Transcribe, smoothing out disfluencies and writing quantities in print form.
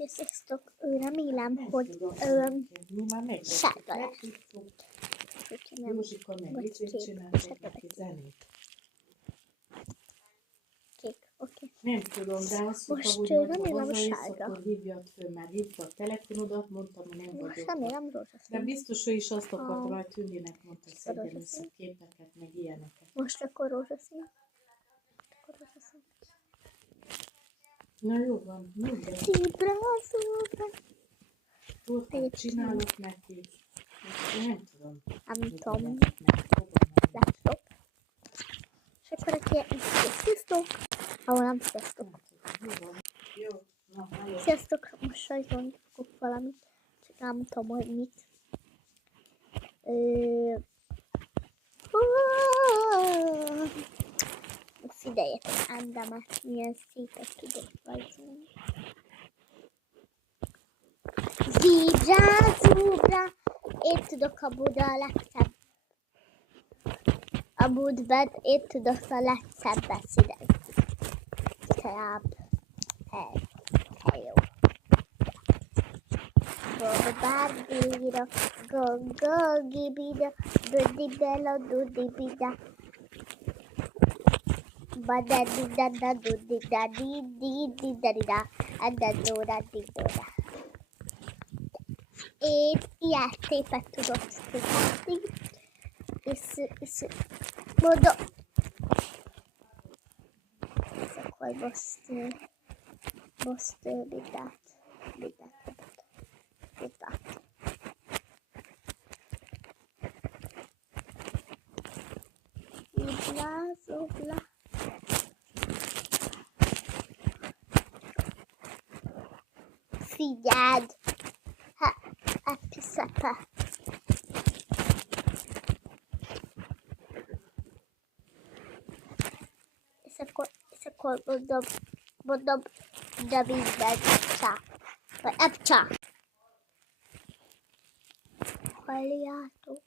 Oké, sziasztok. Remélem, hogy sárga lesz. Úgyhogy nem Józsika meg vagy vicét kék, csináltak sárga neki vagy zenét. kék. Oké. Nem tudom, de azt mondta, Most hogy majd ha remélem hazajössz, sárga. akkor hívjad föl, már hívta a telefonodat, mondtam, hogy nem Most vagyok. remélem De rózsaszín. biztos ő is azt akarta, majd Tündinek mondta, szedjen össze rózsaszín. képeket, meg ilyeneket. Most akkor rózsaszín. Akkor rózsaszín. Na jó van, minden. Zebra, zebra. Tortát csinálok neki. Nem tudom. Nem tudom. Megfogom. Laptop. És akkor aki sziasztok. Ahol nem sziasztok. Jó, na, halló. Sziasztok, most sajton fogok valamit. Csak nem tudom, hogy mit. Figyeljetek, Andamat milyen szépet tudok rajzolni. Zebra, zebra, én tudok a Buda a legszebb. A Budban én tudok a legszebb beszédet. Hello. Barbira, go, gibida, dudi bella, dudi bida. Badadidada, dudida, dididida, adadora, didoda. Én ilyen szépet tudok csinálni, és mondom, és akkor most bidát. Zobla. Figyeld! Episzepe. És akkor mondom, de minden csá. Vagy ebcsá. Halljátok?